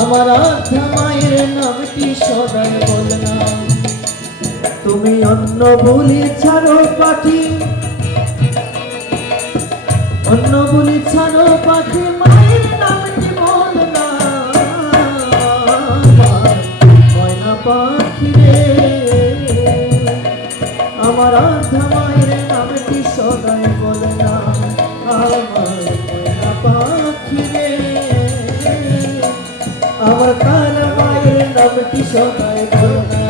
আমার আধা মায়ের নামটি সদাই বলনা। তুমি অন্য বলি ছাড়ো পাখি, অন্য বলি ছাড়ো পাখি, মায়ের নামটি বলনা। ময়না পাখি রে, আমার আধা মায়ের নামটি সদাই বলনা। আমার ময়না পাখি রে, আমার তার মায়ের নামটি সদাই বলনা।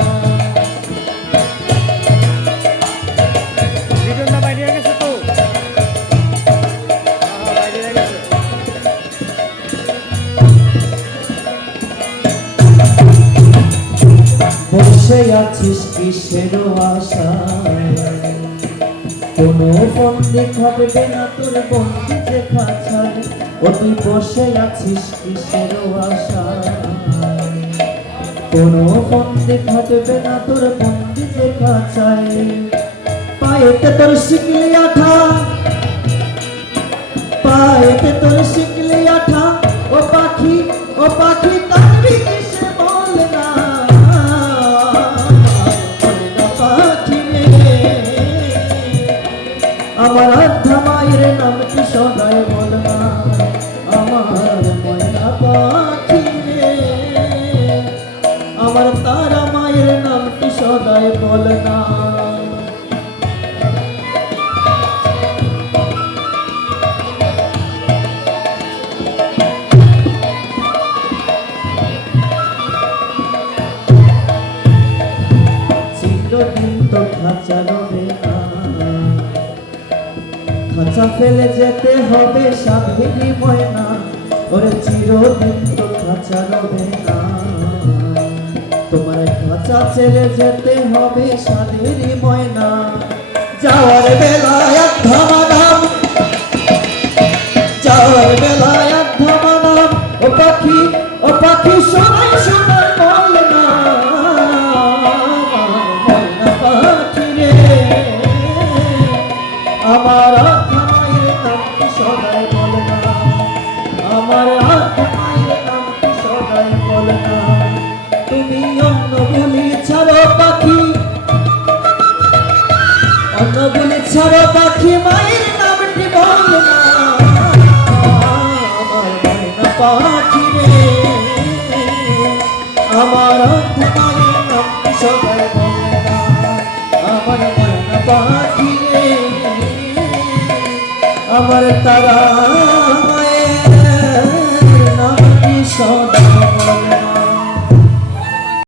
বসে আছিস কিসের আশায়, কোনো বন্দি খাটবে না তোর বন্দি যে খাঁচায়। ও তুই বসে আছিস কিসের আশায়, কোনো বন্দি খাটবে না তোর বন্দি যে খাঁচায়। পায়েতে তোর শিকলি আঠা, পায়েতে তোর শিকলি আঠা, ও পাখি ও পাখি কাঁদবি কিসে বল না। আমার আধা মায়ের নামটি সদাই বলনা। আমার ময়না পাখি রে, আমার তারা মায়ের নামটি সদাই বলনা। চিরদিন তো খাঁচা রবে না, খাঁচা ফেলে যেতে হবে স্বাধীনী ময়না। ওরে চিরদিন তো খাঁচা রবে না, তোমার খাঁচা ছেড়ে যেতে হবে স্বাধীনী ময়না। যাওয়ার বেলায় ধামাধাম, যাওয়ার বেলায় ধামাধাম, ও পাখি ও পাখি শোনাই শোনাই বল না। ময়না পাখি রে, আমার আধা মায়ের নামটি সদাই বলনা। আমার আধা মায়ের নামটি সদাই বলনা। তুমি অন্য বলি ছাড়ো পাখি, অন্য বলি ছাড়ো পাখি, মায়ের নামটি বলনা। আমার ময়না পাখি রে, আমার আধা মায়ের নামটি সদাই বলনা। আমার ময়না পাখি রে, আমার তারা